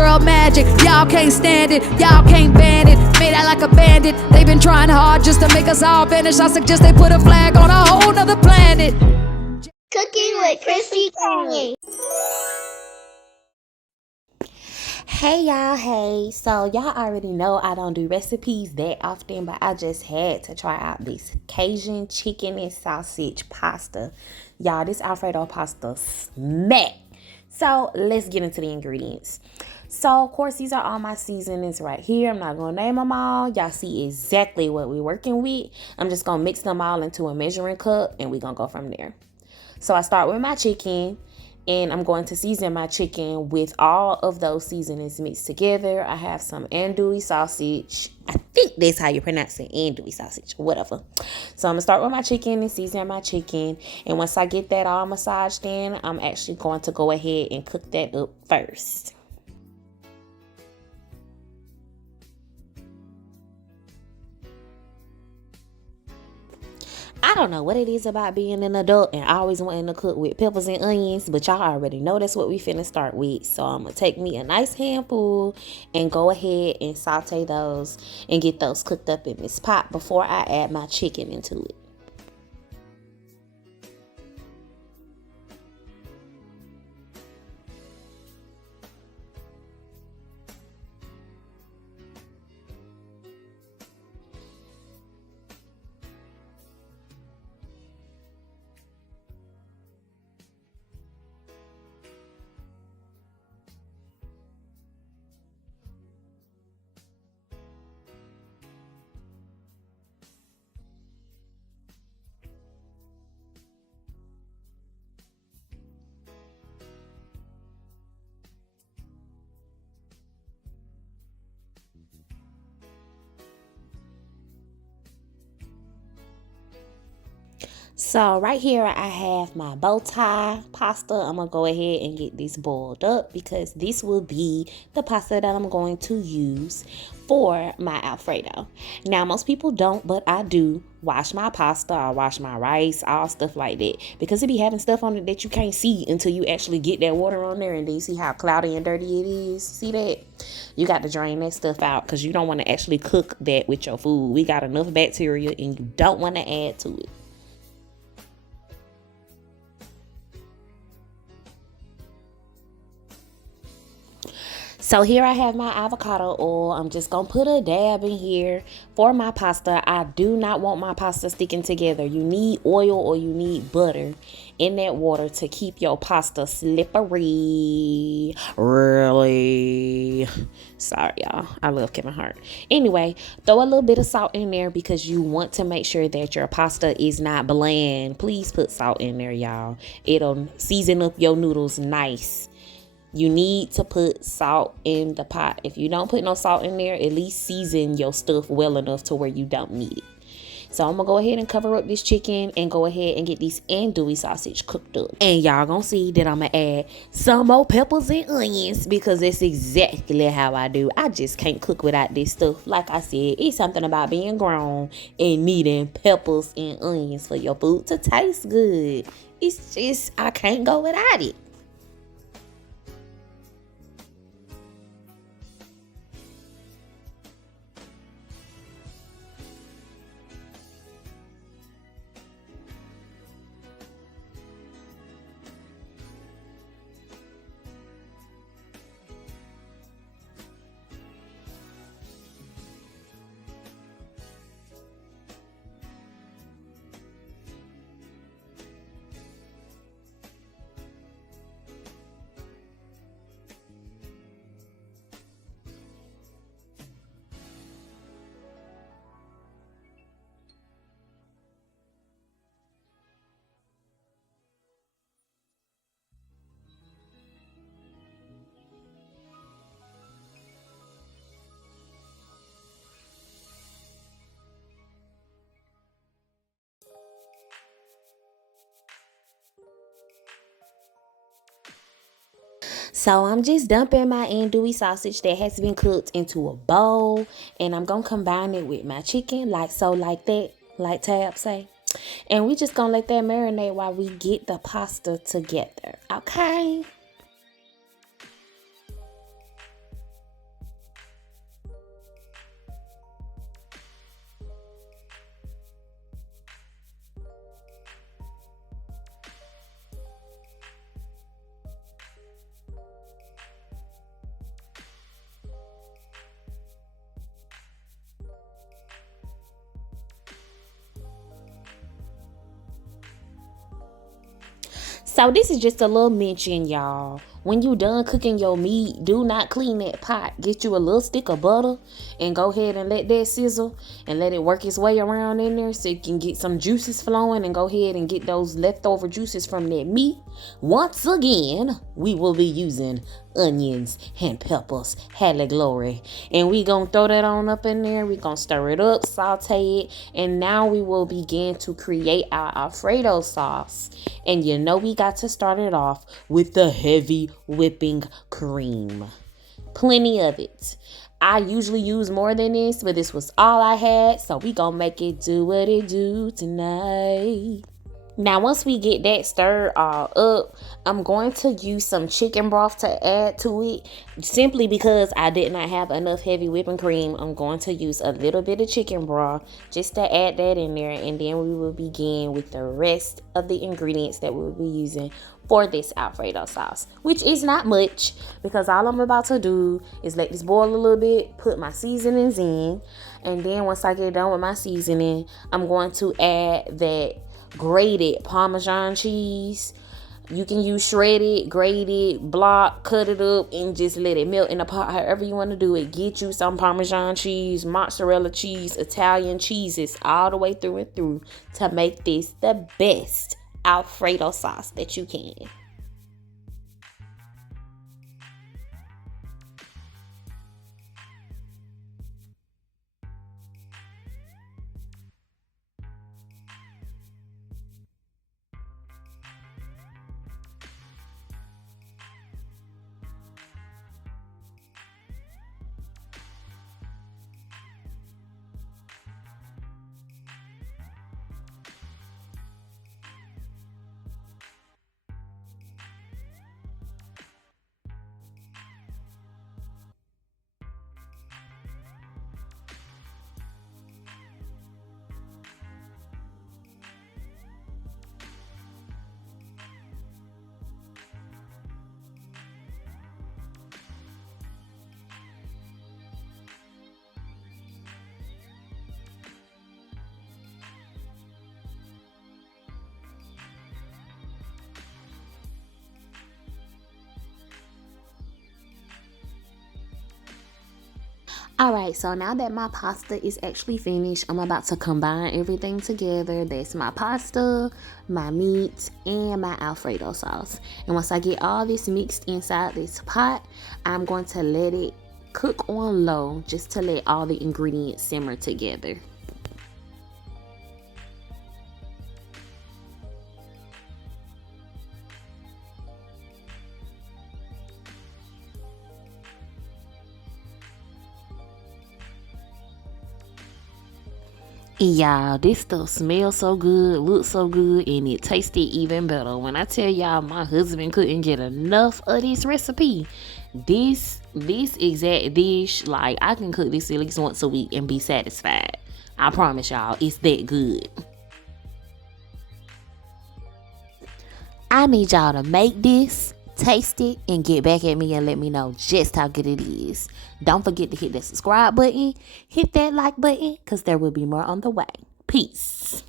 girl magic. Y'all can't stand it, y'all can't ban it. Made out like a bandit. They've been trying hard just to make us all vanish. I suggest they put a flag on a whole nother planet. Cooking with Chrissy Kanye. Hey y'all, hey. So y'all already know I don't do recipes that often, but I just had to try out this Cajun chicken and sausage pasta. Y'all, this Alfredo pasta smack. So let's get into the ingredients. So of course these are all my seasonings right here. I'm not gonna name them all. Y'all see exactly what we're working with. I'm just gonna mix them all into a measuring cup and we're gonna go from there. So I start with my chicken. And I'm going to season my chicken with all of those seasonings mixed together. I have some andouille sausage. I think that's how you pronounce it, andouille sausage, whatever. So I'm going to start with my chicken and season my chicken. And once I get that all massaged in, I'm actually going to go ahead and cook that up first. I don't know what it is about being an adult and always wanting to cook with peppers and onions, but y'all already know that's what we finna start with. So I'm gonna take me a nice handful and go ahead and saute those and get those cooked up in this pot before I add my chicken into it. So right here I have my bow tie pasta. I'm going to go ahead and get this boiled up because this will be the pasta that I'm going to use for my Alfredo. Now most people don't, but I do wash my pasta, I wash my rice, all stuff like that, because it be having stuff on it that you can't see until you actually get that water on there, and then you see how cloudy and dirty it is. See that? You got to drain that stuff out because you don't want to actually cook that with your food. We got enough bacteria and you don't want to add to it. So here I have my avocado oil. I'm just going to put a dab in here for my pasta. I do not want my pasta sticking together. You need oil or you need butter in that water to keep your pasta slippery. Really. Sorry, y'all. I love Kevin Hart. Anyway, throw a little bit of salt in there because you want to make sure that your pasta is not bland. Please put salt in there, y'all. It'll season up your noodles nice. You need to put salt in the pot. If you don't put no salt in there, at least season your stuff well enough to where you don't need it. So I'm going to go ahead and cover up this chicken and go ahead and get this andouille sausage cooked up. And y'all going to see that I'm going to add some more peppers and onions because that's exactly how I do. I just can't cook without this stuff. Like I said, it's something about being grown and needing peppers and onions for your food to taste good. It's just, I can't go without it. So I'm just dumping my andouille sausage that has been cooked into a bowl, and I'm gonna combine it with my chicken like so, like that, like Tab say. And we just gonna let that marinate while we get the pasta together, okay? So this is just a little mention, y'all. When you done cooking your meat, do not clean that pot. Get you a little stick of butter and go ahead and let that sizzle and let it work its way around in there so you can get some juices flowing, and go ahead and get those leftover juices from that meat. Once again, we will be using onions and peppers. Hallelujah glory. And we gonna throw that on up in there. We gonna stir it up, saute it, and now we will begin to create our Alfredo sauce. And you know we got to start it off with the heavy whipping cream. Plenty of it. I usually use more than this, but this was all I had, so we gonna make it do what it do tonight. Now, once we get that stirred all up, I'm going to use some chicken broth to add to it. Simply because I did not have enough heavy whipping cream, I'm going to use a little bit of chicken broth just to add that in there. And then we will begin with the rest of the ingredients that we'll be using for this Alfredo sauce, which is not much, because all I'm about to do is let this boil a little bit, put my seasonings in, and then once I get done with my seasoning, I'm going to add that grated Parmesan cheese. You can use shredded, grated, block, cut it up, and just let it melt in the pot. However you want to do it. Get you some Parmesan cheese, mozzarella cheese, Italian cheeses all the way through and through to make this the best Alfredo sauce that you can. Alright, so now that my pasta is actually finished, I'm about to combine everything together. That's my pasta, my meat, and my Alfredo sauce. And once I get all this mixed inside this pot, I'm going to let it cook on low just to let all the ingredients simmer together. Y'all, this stuff smells so good, looks so good, and it tasted even better. When I tell y'all my husband couldn't get enough of this recipe, this exact dish, like, I can cook this at least once a week and be satisfied. I promise y'all, it's that good. I need y'all to make this, taste it, and get back at me and let me know just how good it is. Don't forget to hit that subscribe button, hit that like button, because there will be more on the way. Peace.